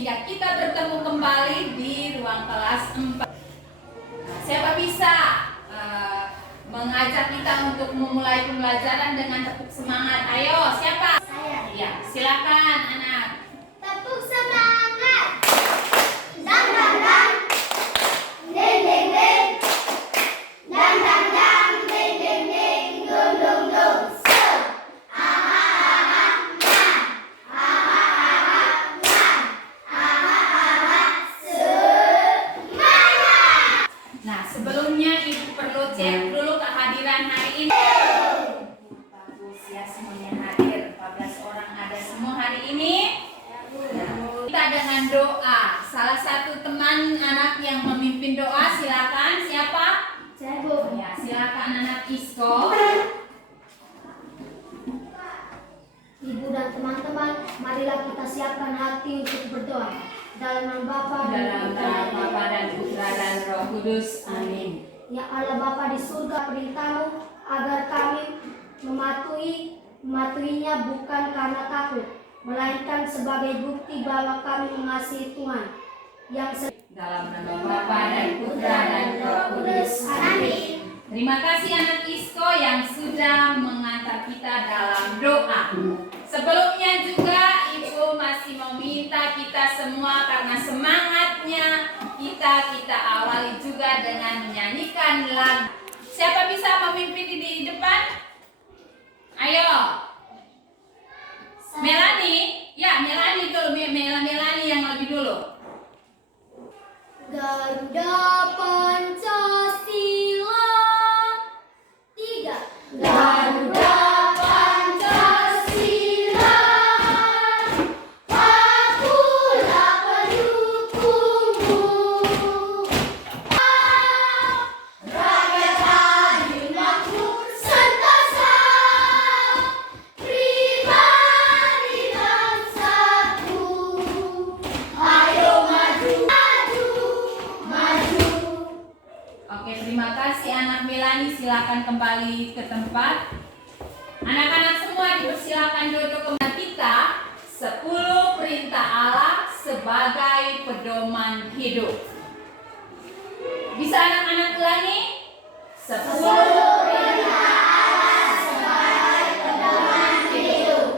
sehingga kita bertemu kembali di ruang kelas 4. Siapa bisa mengajak kita untuk memulai pembelajaran dengan tepuk semangat? Ayo, siapa? Saya. Ya, silakan anak. Tepuk semangat. Dang dang dang. Ding ding ding. Dang dang dang. Ding ding ding. Dung dung dung. So. Aha aha man. Aha aha man. Aha aha semangat. Nah, sebelumnya Ibu perlu cek dulu kehadiran hari ini. Bagus ya, semuanya hadir. 14 orang ada semua hari ini. Nah, kita dengan doa. Salah satu teman anak yang memimpin doa, silakan. Siapa? Saya Bu. Ya, silakan anak Isko. Ibu dan teman-teman, marilah kita siapkan hati untuk berdoa. Dalam nama Bapa Dalam nama Bapa dan Putra dan Roh Kudus. Amin. Ya Allah Bapa di surga, perintah-Mu agar kami mematuhinya bukan karena takut, melainkan sebagai bukti bahwa kami mengasihi Tuhan yang Dalam nama Bapa dan Putra dan Roh Kudus. Amin. Terima kasih anak Isko yang sudah mengantar kita dalam doa. Sebelumnya juga Ibu masih meminta kita semua karena semangatnya kita awali juga dengan menyanyikan lagu. Siapa bisa memimpin di depan? Ayo. Melani, ya Melani dulu, Melani yang lebih dulu. Garuda Pancasila 3. Garuda Pancasila, akulah pendukungmu. Rakyat adil makmur sentosa, pribadi dan satu. Ayo maju, maju, maju. Oke, terima kasih anak Melani, silakan kembali ke tempat. Anak-anak semua dipersilakan duduk kembali. Kita 10 perintah Allah sebagai pedoman hidup. Bisa anak-anak ulangi? 10 perintah Allah sebagai pedoman hidup.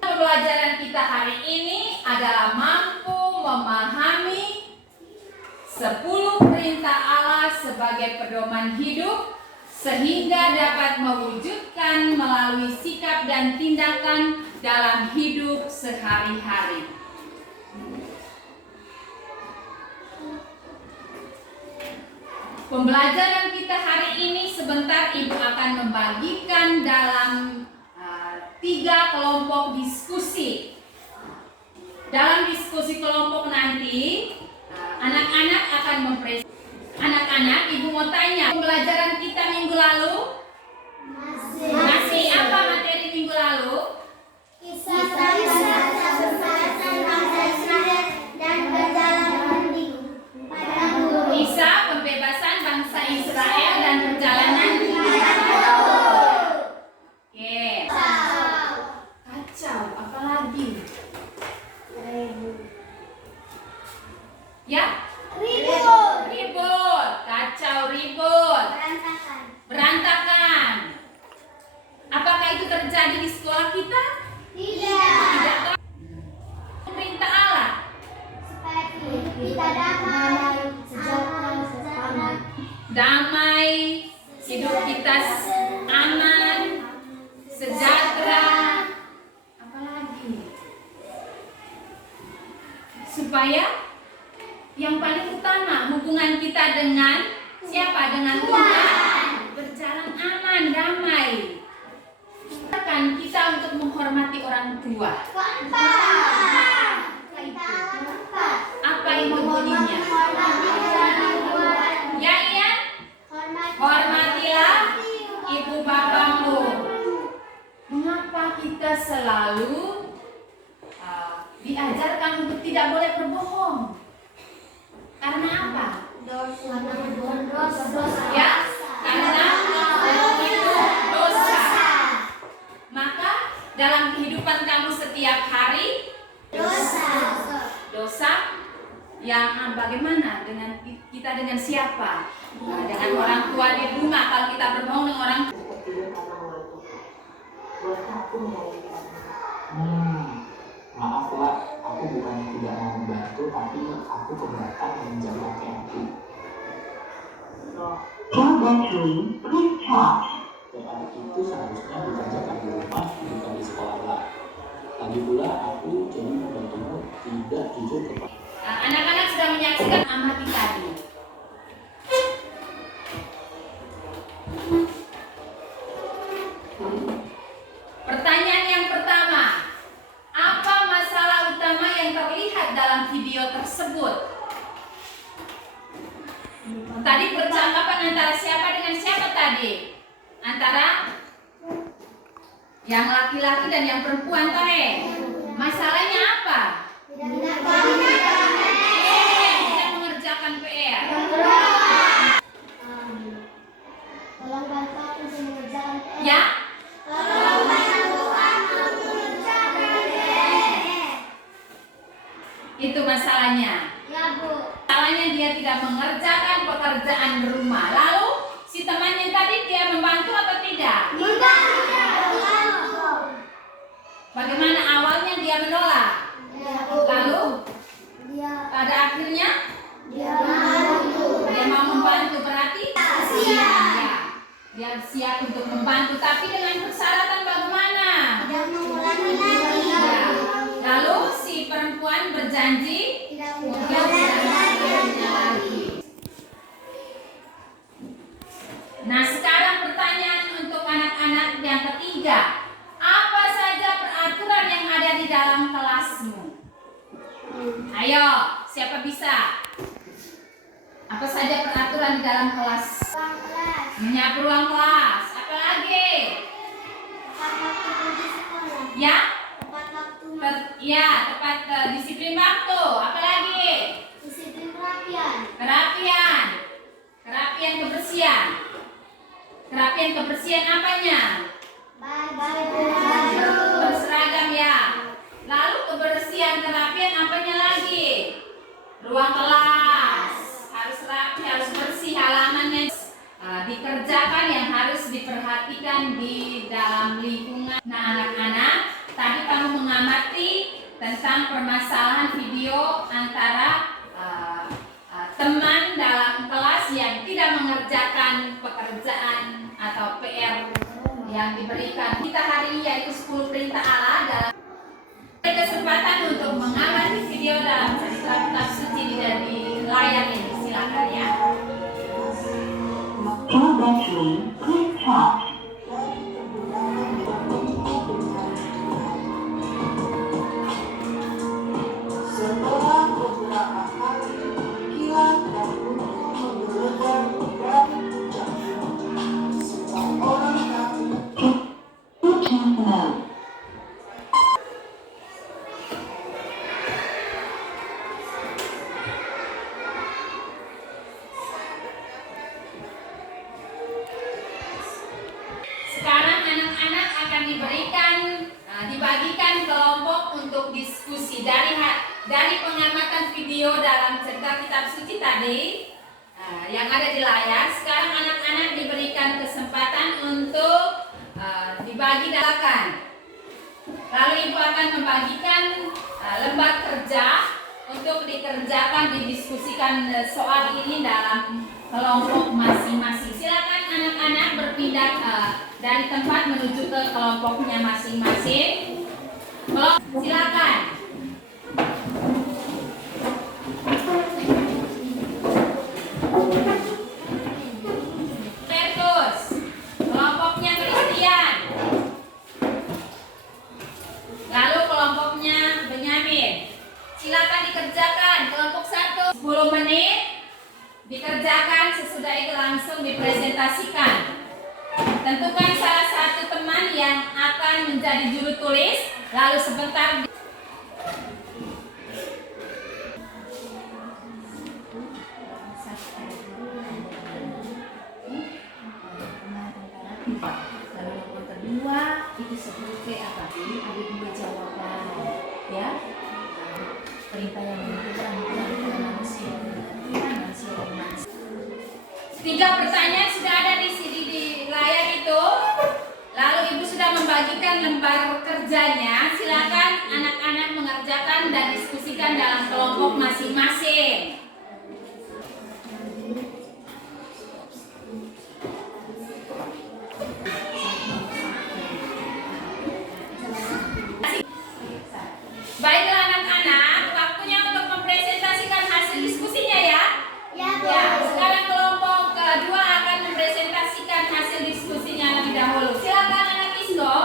Pembelajaran kita hari ini adalah mampu memahami 10 perintah Allah sebagai pedoman hidup sehingga dapat mewujudkan melalui sikap dan tindakan dalam hidup sehari-hari. Pembelajaran kita hari ini sebentar Ibu akan membagikan dalam 3 kelompok diskusi. Dalam diskusi kelompok nanti, anak-anak akan mempresentasikan. Anak-anak, Ibu mau tanya, pembelajaran kita minggu lalu? Masih apa materi minggu lalu? Kisah bangsa Israel dan perjalanan di padang gurun. Kisah pembebasan bangsa Israel dan perjalanan di padang gurun. Oke. Kacau, apa lagi? Ya? Ribut, kacau, ribut, berantakan. Apakah itu terjadi di sekolah kita? Tidak. Perintah Allah. Supaya kita damai, sejahtera, Damai, hidup kita aman, sejahtera. Apalagi? Supaya yang paling utama hubungan kita dengan siapa? Dengan Tuhan berjalan aman, damai. Kan kita untuk menghormati orang tua. Apa itu bunyinya? Ya Ian, hormatilah ibu bapamu. Mengapa kita selalu diajarkan untuk tidak boleh berbohong? Karena apa? Dosa. Ya, karena yang bagaimana dengan kita dengan siapa? Nah, dengan orang tua di rumah, kalau kita berbohong dengan orang tua. Maaf lah, aku bukan tidak mau membantu, tapi aku keberatan menjaga aku. PR itu seharusnya dikerjakan di rumah, bukan di sekolah. Lagi pula aku jadi membantumu tidak jujur kepada. Anak-anak sudah menyaksikan amati tadi. Pertanyaan yang pertama, apa masalah utama yang terlihat dalam video tersebut? Tadi percakapan antara siapa dengan siapa tadi? Antara yang laki-laki dan yang perempuan, Tohe. Masalahnya apa? Tidak mengerjakan PR. Tolong bantu aku untuk mengerjakan PR. Ya? Tolong bantu aku mengerjakan PR. Itu masalahnya. Ya, Bu. Masalahnya dia tidak mengerjakan pekerjaan rumah. Lalu si temannya tadi dia membantu atau tidak? Membantu. Bagaimana awalnya dia menolak? Ya, Bu. Lalu Dia pada akhirnya membantu. dia mau membantu, berarti Siap. Ya, dia siap untuk membantu, tapi dengan persyaratan bagaimana? Tidak mengulangi lagi. Ya. Lalu si perempuan berjanji Tidak untuk mengulangi lagi. Nah, sekarang pertanyaan untuk anak-anak yang ketiga. Apa saja peraturan yang ada di dalam kelasmu? Ayo, siapa bisa? Apa saja peraturan di dalam kelas? Ruang kelas. Menyapu ruang kelas. Apa lagi? Tepat waktu pergi sekolah. Ya? Tepat waktu Ya, tepat disiplin waktu. Apa lagi? disiplin kerapian. Kerapian. Kerapian kebersihan. Kerapian kebersihan apanya? Baju. Berseragam ya. Lalu kebersihan kerapian apanya lagi? Ruang kelas. Harus rapi, harus bersih halamannya. Dikerjakan yang harus diperhatikan di dalam lingkungan. Nah, anak-anak, tadi kamu mengamati tentang permasalahan video antara teman dalam kelas yang tidak mengerjakan pekerjaan atau PR yang diberikan. Kita hari ini yaitu 10 perintah Allah dalam kesempatan untuk mengamati video dalam cerita kitab suci di layar ini. Silakan ya. Setelah beberapa hari, kilat dan gunung menggelegar dan semua orang kafir. Sekarang anak-anak akan dibagikan kelompok untuk diskusi dari pengamatan video dalam cerita kitab suci tadi yang ada di layar. Sekarang anak-anak diberikan kesempatan untuk dibagi dalakan. Lalu ibu akan membagikan lembar kerja untuk dikerjakan, didiskusikan soal ini dalam kelompok masing-masing. Silakan anak-anak berpindah dari tempat menuju ke kelompoknya masing-masing. Silakan. Terus kelompoknya Christian. Lalu kelompoknya Benyamin. Silakan dikerjakan. Kelompok 1 10 menit dikerjakan, sesudah itu langsung dipresentasikan. Tentukan salah satu teman yang akan menjadi juru tulis, lalu sebentar lalu nomor kedua itu seperti apa? Ada 2 jawaban, ya. Perintah yang menentukan 3 pertanyaan sudah ada di sini di layar itu. Lalu ibu sudah membagikan lembar kerjanya. Silakan anak-anak mengerjakan dan diskusikan dalam kelompok masing-masing. Baiklah anak-anak, waktunya untuk mempresentasikan hasil diskusinya ya. Ya, sekarang kelompok kedua akan mempresentasikan hasil diskusinya lebih dahulu. Silakan anak Isko.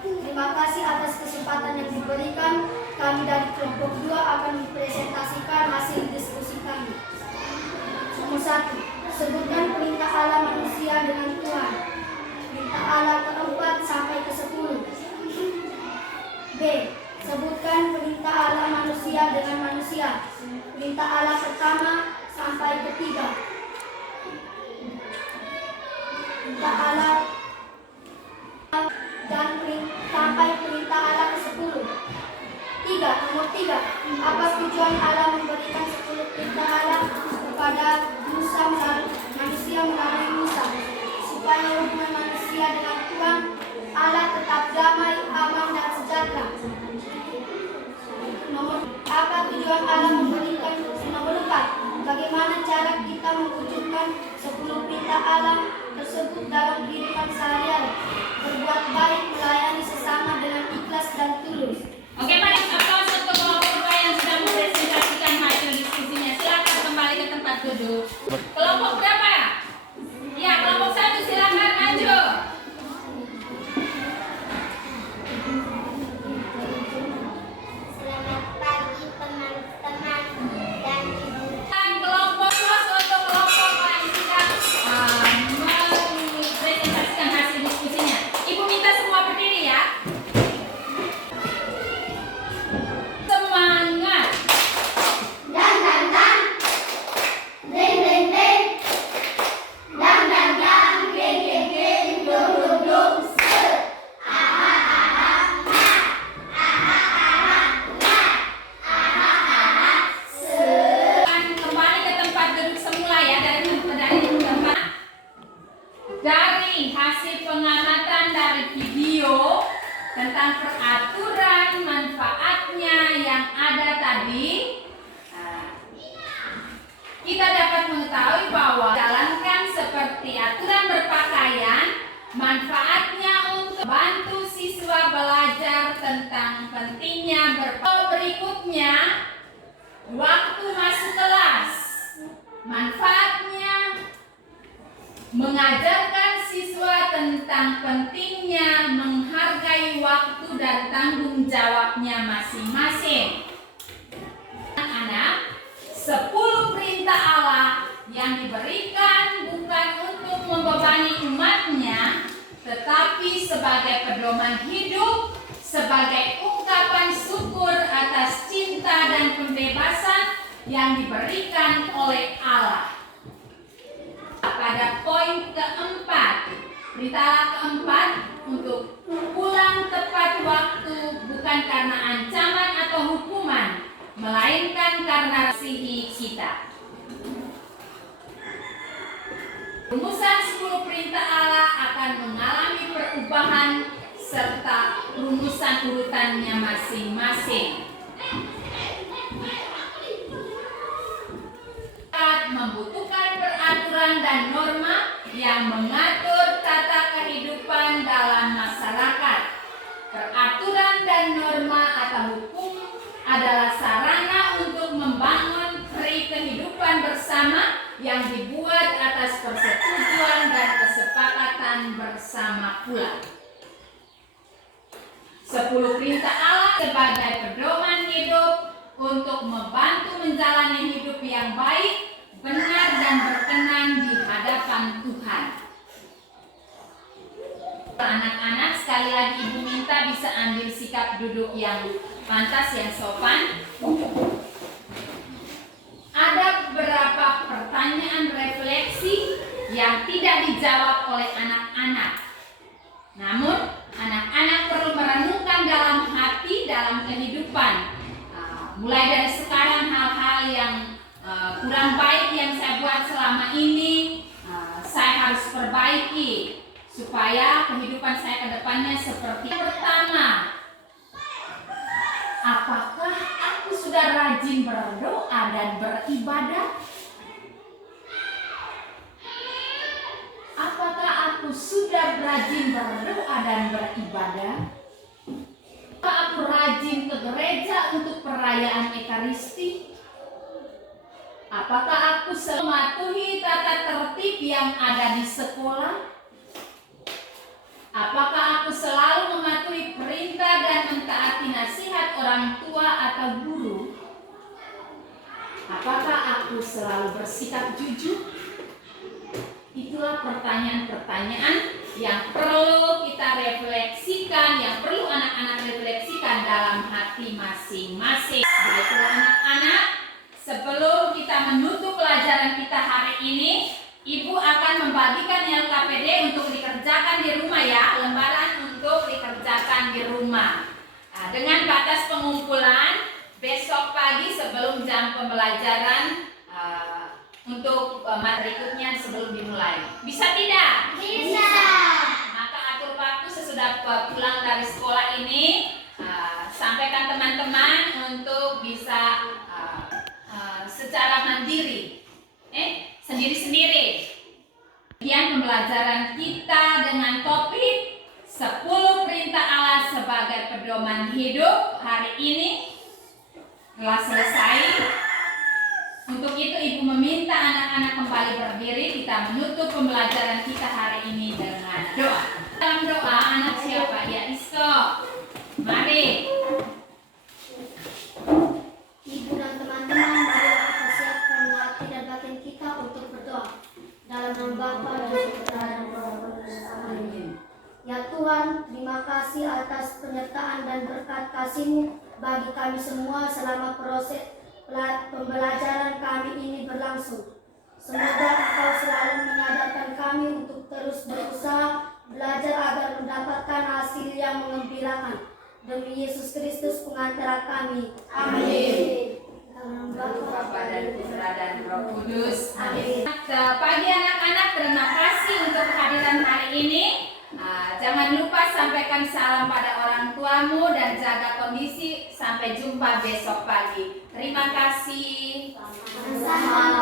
Terima kasih atas kesempatan yang diberikan. Kami dari kelompok 2 akan mempresentasikan hasil diskusi kami. Nomor 1. Sebutkan perintah Allah manusia dengan Tuhan. Perintah Allah keempat sampai ke-10. B. Sebutkan perintah Allah manusia dengan manusia. Perintah Allah pertama sampai ke-3. Perintah Allah dan sampai perintah Allah ke-10. 3. Nomor 3. Apa tujuan Allah memberikan 10 perintah Allah kepada manusia melalui Musa? Supaya hubungan manusia dengan Tuhan Allah tetap damai, aman, dan sejahtera. Apa tujuan Allah memberikan? Nomor 4. Bagaimana cara kita mewujudkan 10 perintah Allah tersebut dalam kehidupan sehari-hari? Berbuat baik, melayani sesama dengan ikhlas dan tulus. Oke, mari aplaus untuk kelompok kedua yang sudah mempresentasikan hasil diskusinya. Silakan kembali ke tempat duduk. Kelompok berapa? Ya, kelompok 1 silakan maju. Selamat pagi teman-teman dan ibu. Dan kelompok plus untuk kelompok yang sudah mempresentasikan hasil diskusinya. Ibu minta semua berdiri ya. Semangat. Dan ding ding ding. Dan geng geng geng dum dum dum. Kembali ke tempat duduk semula ya, dari tempat. Dari hasil pengamatan dari video tentang peraturan manfaatnya yang ada tadi, kita dapat mengetahui bahwa jalankan seperti aturan berpakaian, manfaatnya untuk bantu siswa belajar tentang pentingnya berikutnya. Waktu masuk kelas, manfaatnya mengajarkan siswa tentang pentingnya menghargai waktu dan tanggung jawabnya masing-masing. Anak-anak, 10 perintah Allah yang diberikan bukan untuk membebani umatnya, tetapi sebagai pedoman hidup, sebagai ungkapan syukur atas cinta dan pembebasan yang diberikan oleh Allah. Pada poin keempat, perintah Allah keempat untuk pulang tepat waktu bukan karena ancaman atau hukuman, melainkan karena kasih kita. Rumusan 10 perintah Allah akan mengalami perubahan serta rumusan urutannya masing-masing. Membutuhkan peraturan dan norma yang mengatur tata kehidupan dalam masyarakat. Peraturan dan norma atau hukum adalah sarana untuk membangun kehidupan bersama yang dibuat atas persetujuan dan kesepakatan bersama pula. 10 perintah Allah sebagai pedoman hidup untuk membantu menjalani hidup yang baik, benar dan berkenan di hadapan Tuhan. Anak-anak, sekali lagi ibu minta bisa ambil sikap duduk yang pantas, yang sopan. Ada beberapa pertanyaan refleksi yang tidak dijawab oleh anak-anak. Namun, anak-anak perlu merenungkan dalam hati, dalam kehidupan. Mulai dari sekarang hal-hal yang kurang baik yang saya buat selama ini, harus perbaiki supaya kehidupan saya ke depannya seperti pertama. Apakah aku sudah rajin berdoa dan beribadah? Apakah aku sudah rajin berdoa dan beribadah? Apakah aku rajin ke gereja untuk perayaan Ekaristi? Apakah aku selalu mematuhi tata tertib yang ada di sekolah? Apakah aku selalu mematuhi perintah dan mentaati nasihat orang tua atau guru? Apakah aku selalu bersikap jujur? Itulah pertanyaan-pertanyaan yang perlu kita refleksikan, yang perlu anak-anak refleksikan dalam hati masing-masing. Baiklah anak-anak, sebelum kita menutup pelajaran kita hari ini, Ibu akan membagikan LKPD untuk dikerjakan di rumah ya, lembaran untuk dikerjakan di rumah. Nah, dengan batas pengumpulan besok pagi sebelum jam pembelajaran untuk materi berikutnya sebelum dimulai. Bisa tidak? Bisa. Maka atur waktu sesudah pulang dari sekolah ini, sampaikan teman-teman untuk bisa secara mandiri, sendiri-sendiri. Kemudian pembelajaran kita dengan topik 10 perintah Allah sebagai pedoman hidup hari ini telah selesai. Untuk itu Ibu meminta anak-anak kembali berdiri. Kita menutup pembelajaran kita hari ini dengan doa. Dalam doa anak siapa? Ya Isko. Mari. Ibu dan teman-teman, mari kita siapkan hati dan batin kita untuk berdoa. Dalam nama Bapa dan Putra dan Roh Kudus. Amin. Ya Tuhan, terima kasih atas penyertaan dan berkat kasih-Mu bagi kami semua selama proses pembelajaran kami ini berlangsung. Semoga Engkau selalu menyadarkan kami untuk terus berusaha belajar agar mendapatkan hasil yang mengembirakan. Demi Yesus Kristus pengantara kami. Amin. Dalam nama Bapa dan Putra dan Roh Kudus. Amin. Pagi anak-anak, terima kasih untuk kehadiran hari ini. Jangan lupa sampaikan salam pada orang tuamu dan jaga kondisi. Sampai jumpa besok pagi. Terima kasih. Sama.